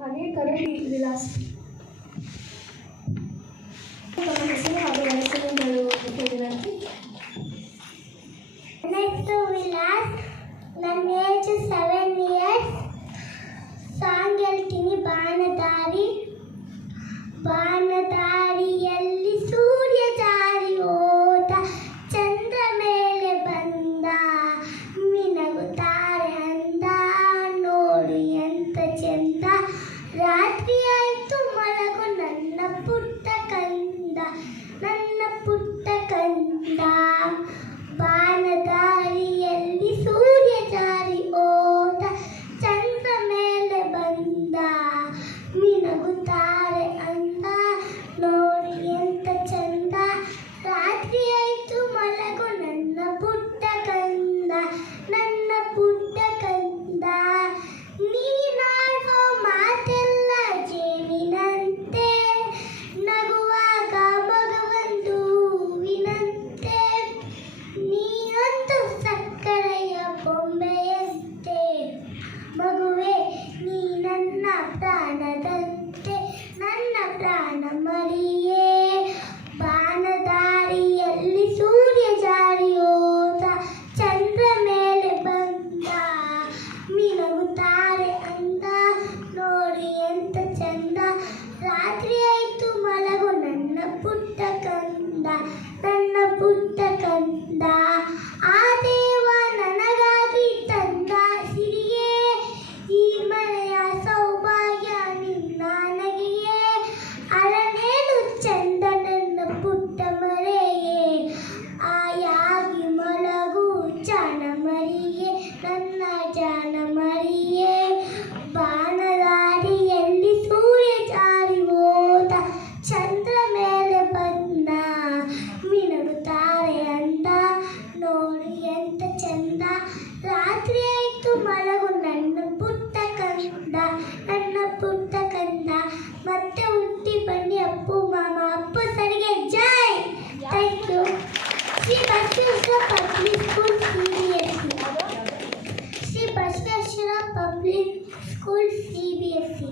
ಹಾಗೆ ಕರಡಿ ವಿಲಾಸ್ ತಮ್ಮ ಹೆಸರು ಹಾಗೂ ವಯಸ್ಸನ್ನು ಹೇಳುವುದಕ್ಕೆ ವಿನಂತಿ. ನನ್ನ ಹೆಸರು ವಿಲಾಸ್, ನನ್ನ ಏಜ್ 7 years. ಸಾಂಗ್ ಹೇಳ್ತೀನಿ. ಬಾನದಾರಿಯಲ್ಲಿ ಸೂರ್ಯ ಜಾರಿ ಹೋದ, ಚಂದ್ರ ಮೇಲೆ ಬಂದ, ಮಿನಗುತ್ತಾರೆ ಅಂದ, ನೋಡು ಎಂತ ಚಂದ. ರಾತ್ರಿ ಆಯ್ತು ಮಲಗು ನನ್ನ ಪುಟ್ಟ ಕಂದ, ನನ್ನ ಪುಟ್ಟ ಕಂದ. ಬಾನದಾರಿಯಲ್ಲಿ ಸೂರ್ಯ ಜಾರಿ ಹೋದ, ಚಂದ್ರ ಮೇಲೆ ಬಂದ, ಮಿನಗುತ್ತಾರೆ ಅಂದ, ನೋಡಿ ಎಂತ ಚಂದ. ರಾತ್ರಿ ಆಯ್ತು ಮಲಗು ನನ್ನ ಪುಟ್ಟ ಕಂದ, ನನ್ನ ಪುಟ್ಟ ಕಂದ. ನೀನಾಡೋ ಮಾತೆಲ್ಲ ಜೇನಿನಂತೆ, ನಗುವಾಗ ಮಗುವೊಂದು ಹೂವಿನಂತೆ, ನೀನೊಂದು ಸಕ್ಕರೆಯ ಬೊಂಬೆಯಂತೆ, ಮಗುವೆ ನೀ ನನ್ನ ಪ್ರಾಣದಂತೆ, ನನ್ನ ಪ್ರಾಣ ಮರಿಯೇ. ಬಾನದಾರಿಯಲ್ಲಿ ಸೂರ್ಯ ಜಾರಿ ಹೋದ, ಚಂದ್ರ ಮೇಲೆ ಬಂದ, ಮಿನಗುತ್ತಾರೆ ಅಂದ, ನೋಡಿ ಎಂತ ಚಂದ. ರಾತ್ರಿ ಆಯ್ತು ಮಲಗು ನನ್ನ ಪುಟ್ಟ ಕಂದ, ನನ್ನ ಪುಟ್ಟ ಕಂದ. ಆ ದೇವ ನನಗಾಗಿ ತಂದ ಸಿರಿಯೇ, ಈ ಮನೆಯ ಸೌಭಾಗ್ಯ ನಿನ್ನ ನಗೆಯೇ. ಅಳನೇನು ಚಂದ ನನ್ನ ಪುಟ್ಟ ಮರೆಯೇ, ಆಯಾಗಿ ಮಲಗು ಜಾಣ ಮರಿಯೇ, ನನ್ನ ಜಾಣ ಮರಿಯೇ. ಬಾನದಾರಿಯಲ್ಲಿ ಸೂರ್ಯ ಜಾರಿ ಹೋದ, ಚಂದ್ರ ಮೇಲೆ ಬಂದ, ಮಿನಗುತ್ತಾರೆ ಅಂದ, ನೋಡಿ ಎಂತ ಚಂದ. ರಾತ್ರಿ ಆಯ್ತು ಮಲಗು ನನ್ನ ಪುಟ್ಟ ಕಂದ, ನನ್ನ ಪುಟ್ಟ ಕಂದ. ಮತ್ತೆ ಹುಟ್ಟಿ ಬನ್ನಿ ಅಪ್ಪು ಮಾಮ, ಅಪ್ಪು ಸರಿಗೆ ಜೈ. Thank you. Shri Basaveshwara public school CBSE, Shri Basaveshwara public school CBSE.